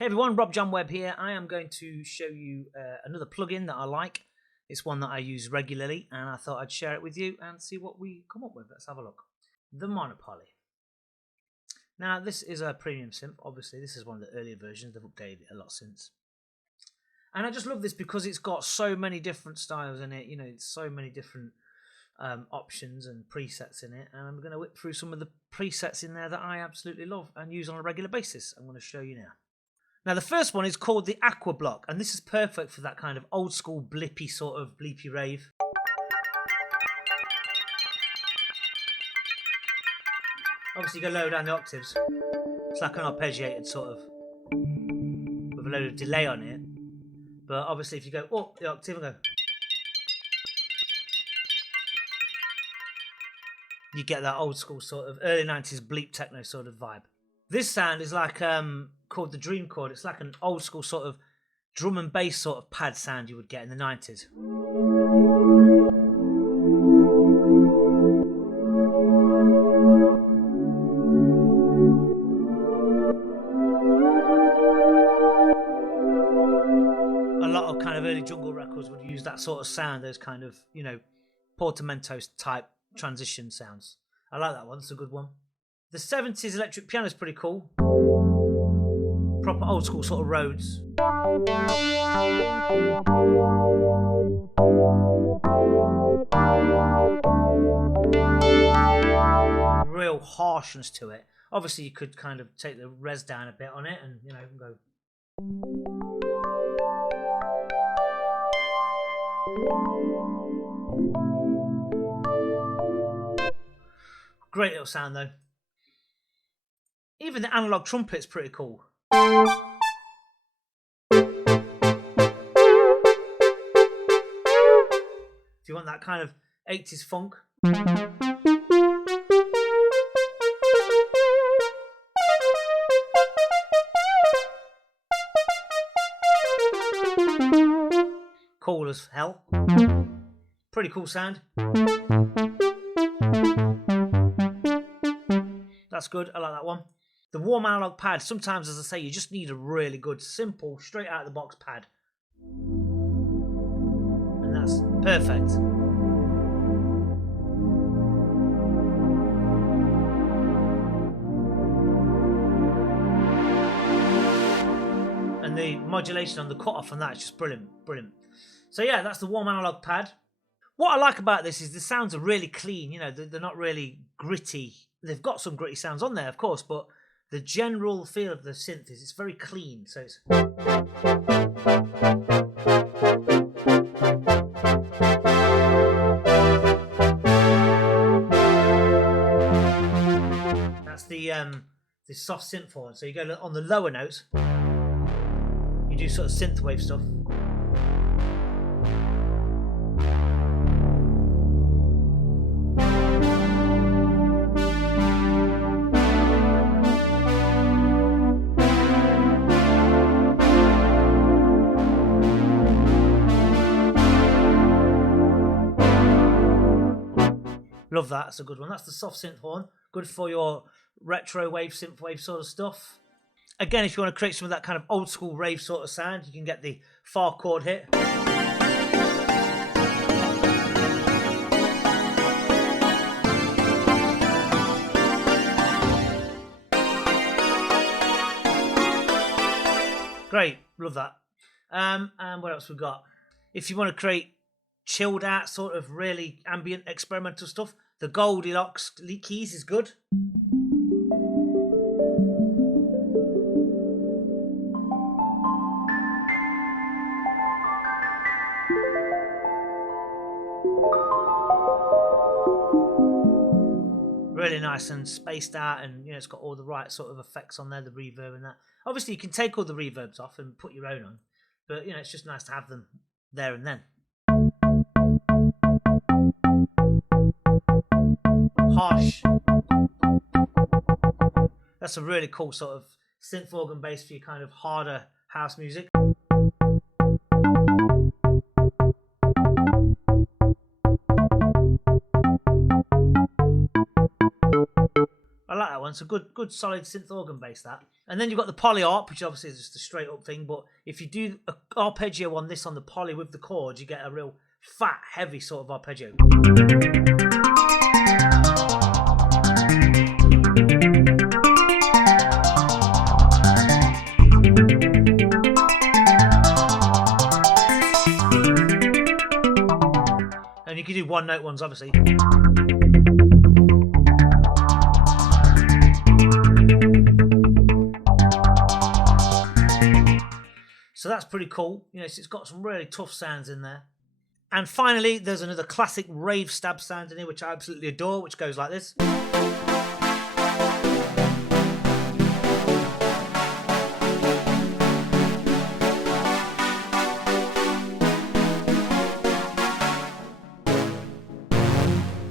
Hey everyone, Rob John Webb here. I am going to show you another plugin that I like. It's one that I use regularly and I thought I'd share it with you and see what we come up with. Let's have a look. The MonoPoly. Now this is a premium synth, obviously. This is one of the earlier versions. They've updated it a lot since. And I just love this because it's got so many different styles in it. You know, it's so many different options and presets in it. And I'm going to whip through some of the presets in there that I absolutely love and use on a regular basis. I'm going to show you now. Now the first one is called the Aqua Block, and this is perfect for that kind of old school blippy sort of bleepy rave. Obviously you go lower down the octaves. It's like an arpeggiated sort of, with a load of delay on it. But obviously if you go up the octave and go, you get that old school sort of early 90s bleep techno sort of vibe. This sound is like called the Dream Chord. It's like an old school sort of drum and bass sort of pad sound you would get in the 90s. A lot of kind of early jungle records would use that sort of sound, those kind of, you know, portamento type transition sounds. I like that one, it's a good one. The 70s electric piano is pretty cool. Proper old school sort of Rhodes. Real harshness to it. Obviously you could kind of take the res down a bit on it and, you know, go. Great little sound though. Even the analog trumpet's pretty cool. If you want that kind of 80s funk. Cool as hell. Pretty cool sound. That's good, I like that one. The warm analog pad, sometimes, as I say, you just need a really good, simple, straight out of the box pad. And that's perfect. And the modulation on the cutoff on that is just brilliant, brilliant. So yeah, that's the warm analog pad. What I like about this is the sounds are really clean, you know, they're not really gritty. They've got some gritty sounds on there, of course, but the general feel of the synth is it's very clean. So it's that's the soft synth horn. So you go on the lower notes, you do sort of synth wave stuff. Love that, that's a good one. That's the soft synth horn. Good for your retro wave, synth wave sort of stuff. Again, if you want to create some of that kind of old school rave sort of sound, you can get the far chord hit. Great, love that. And what else we got? If you want to create chilled out sort of really ambient experimental stuff, the Goldilocks keys is good. Really nice and spaced out, and you know it's got all the right sort of effects on there, the reverb and that. Obviously you can take all the reverbs off and put your own on, but you know it's just nice to have them there and then. Harsh. That's a really cool sort of synth organ bass for your kind of harder house music. I like that one. one. It's a good solid synth organ bass, that. And then you've got the poly arp, which obviously is just a straight up thing, but if you do an arpeggio on this on the poly with the chords, you get a real fat, heavy sort of arpeggio. And you can do one note ones, obviously. So that's pretty cool. You know, it's got some really tough sounds in there. And finally, there's another classic rave stab sound in here, which I absolutely adore, which goes like this.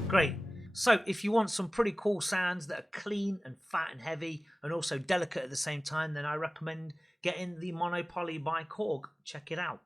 Great. So if you want some pretty cool sounds that are clean and fat and heavy and also delicate at the same time, then I recommend getting the MonoPoly by Korg. Check it out.